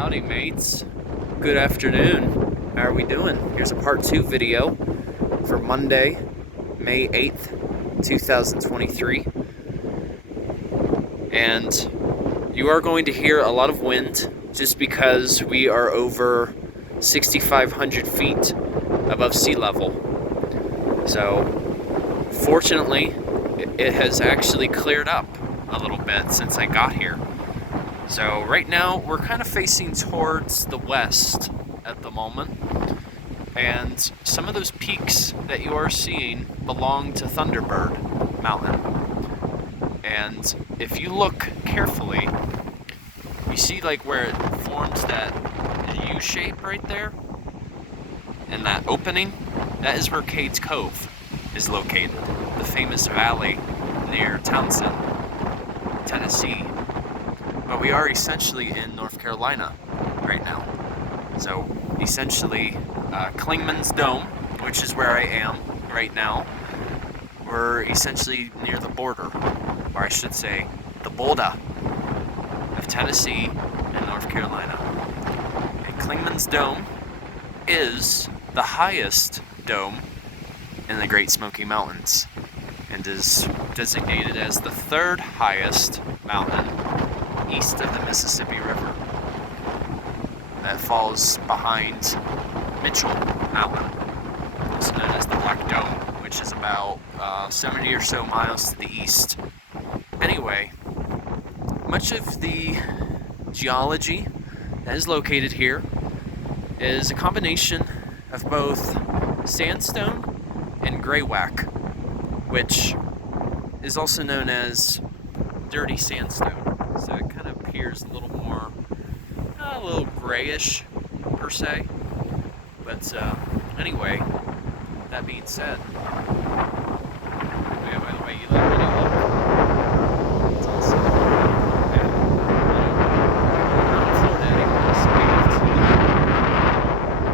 Howdy mates, good afternoon. How are we doing? Here's a part 2 video for Monday, May 8th, 2023. And you are going to hear a lot of wind just because we are over 6,500 feet above sea level. So fortunately, it has actually cleared up a little bit since I got here. So right now we're kind of facing towards the west at the moment, and some of those peaks that you are seeing belong to Thunderbird Mountain. And if you look carefully, you see like where it forms that U shape right there, and that opening, that is where Cades Cove is located, the famous valley near Townsend, Tennessee. But we are essentially in North Carolina right now. So essentially, Clingman's Dome, which is where I am right now, we're essentially near the border, or I should say, the border of Tennessee and North Carolina. And Clingman's Dome is the highest dome in the Great Smoky Mountains, and is designated as the third highest mountain east of the Mississippi River. That falls behind Mitchell Mountain, also known as the Black Dome, which is about 70 or so miles to the east. Anyway, much of the geology that is located here is a combination of both sandstone and graywacke, which is also known as dirty sandstone. So it kind of appears a little more, a little grayish per se. But anyway, that being said, yeah, by the way, you let me look. It's awesome. Yeah. I'm not in Florida anymore, so we have to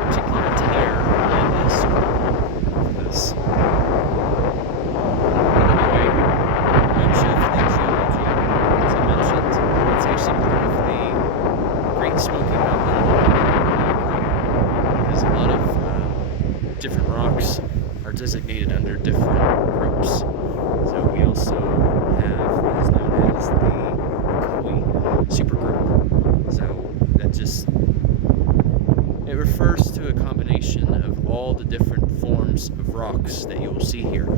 particular tear in this. Anyway, much of the geology, as I mentioned, it's actually part of the Great Smoky Mountain because a lot of different rocks are designated under different groups. So we also have what is known as the Coe supergroup. So that just, it refers to a combination of all the different forms of rocks that you will see here.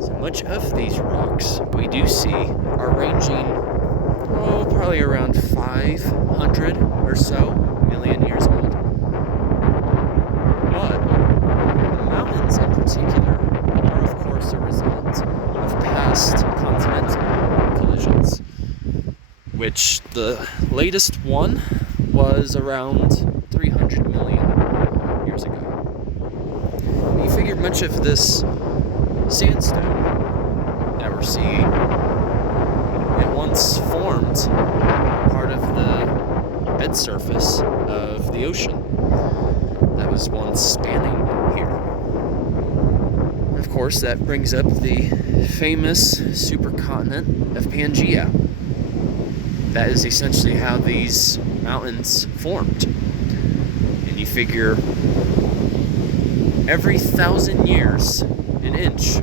So much of these rocks we do see are ranging, probably around 500 or so million years old. But the mountains in particular are, of course, a result of past continental collisions, which the latest one was around 300 million years ago. You figure much of this sandstone that we're seeing, it once formed part of the bed surface of the ocean that was once spanning here. And of course, that brings up the famous supercontinent of Pangaea. That is essentially how these mountains formed. And you figure every 1,000 years, an inch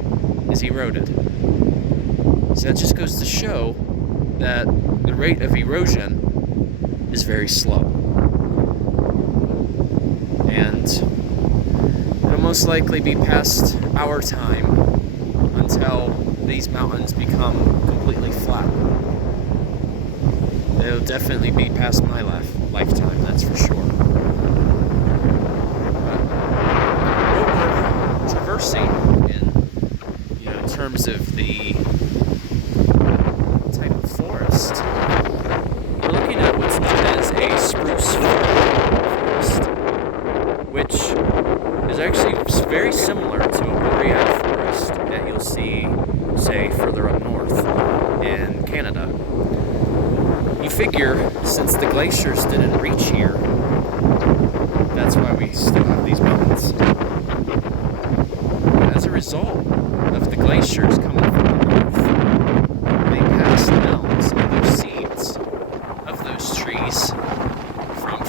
is eroded. So that just goes to show that the rate of erosion is very slow. And it'll most likely be past our time until these mountains become completely flat. It'll definitely be past my lifetime, that's for sure. But what we're traversing in terms of the type of forest, we're looking at what's known as a Spruce-Fir Forest, which is actually very similar to a Boreal forest that you'll see, say, further up north in Canada. You figure, since the glaciers didn't reach here, that's why we still have these mountains. As a result of the glaciers coming from the north, they passed down some of those seeds of those trees from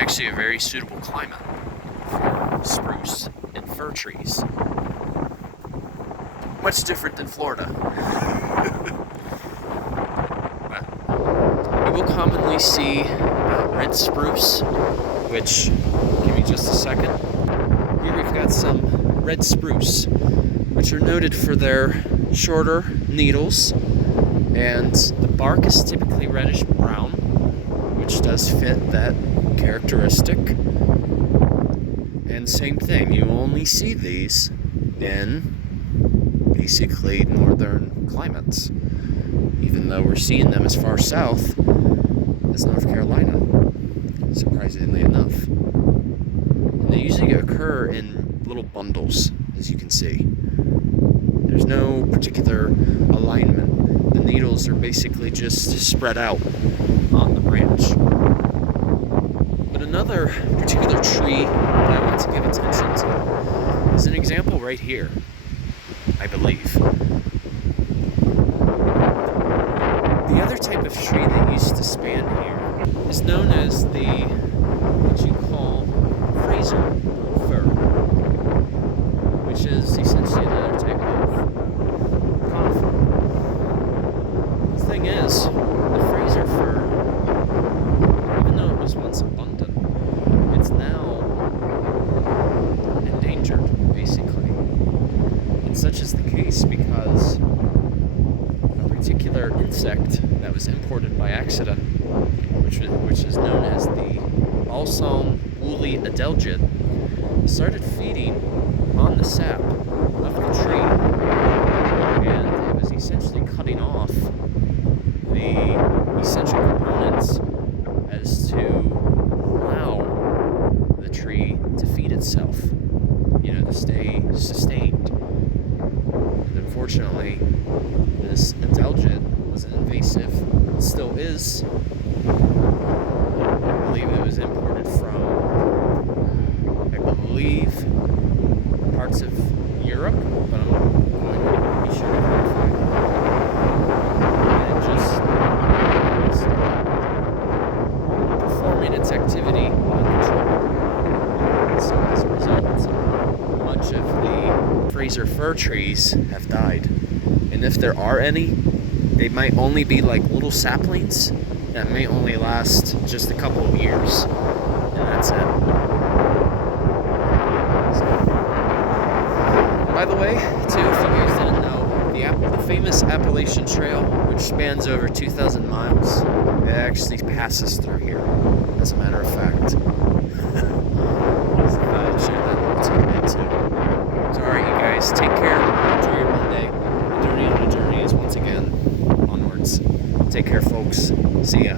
actually a very suitable climate for spruce and fir trees. Much different than Florida. You will commonly see red spruce, which, give me just a second. Here we've got some red spruce, which are noted for their shorter needles, and the bark is typically reddish brown, which does fit that characteristic. And same thing, you only see these in basically northern climates, even though we're seeing them as far south as North Carolina, surprisingly enough. And they usually occur in little bundles, as you can see. There's no particular alignment. The needles are basically just spread out on the branch. But another particular tree that I want to give attention to is an example right here, I believe. The other type of tree that used to span here is known as what you call Fraser Fir, which is essentially another type of conifer. The thing is, the Fraser Fir, even though it was once abundant, it's now endangered, basically. And such is the case because a particular insect that was imported by accident, which is known as the Balsalm Woolly Adelgid, started feeding on the sap of the tree, and it was essentially cutting off the essential components as to allow the tree to feed itself, to stay sustained. And unfortunately, this Adelgid was an invasive, still is. I believe it was imported from, parts of Europe, but I'm not going to be sure to clarify. And it just performing its activity uncontrollably. So as a result, much of the Fraser fir trees have died. And if there are any, they might only be like little saplings that may only last just a couple of years. And that's it. By the way, too, if you guys didn't know, the famous Appalachian Trail, which spans over 2,000 miles, it actually passes through here, as a matter of fact. So I share that little tidbit too. So alright, you guys, take care, enjoy your Monday. The Journey on a Journey is once again onwards. Take care, folks. See ya.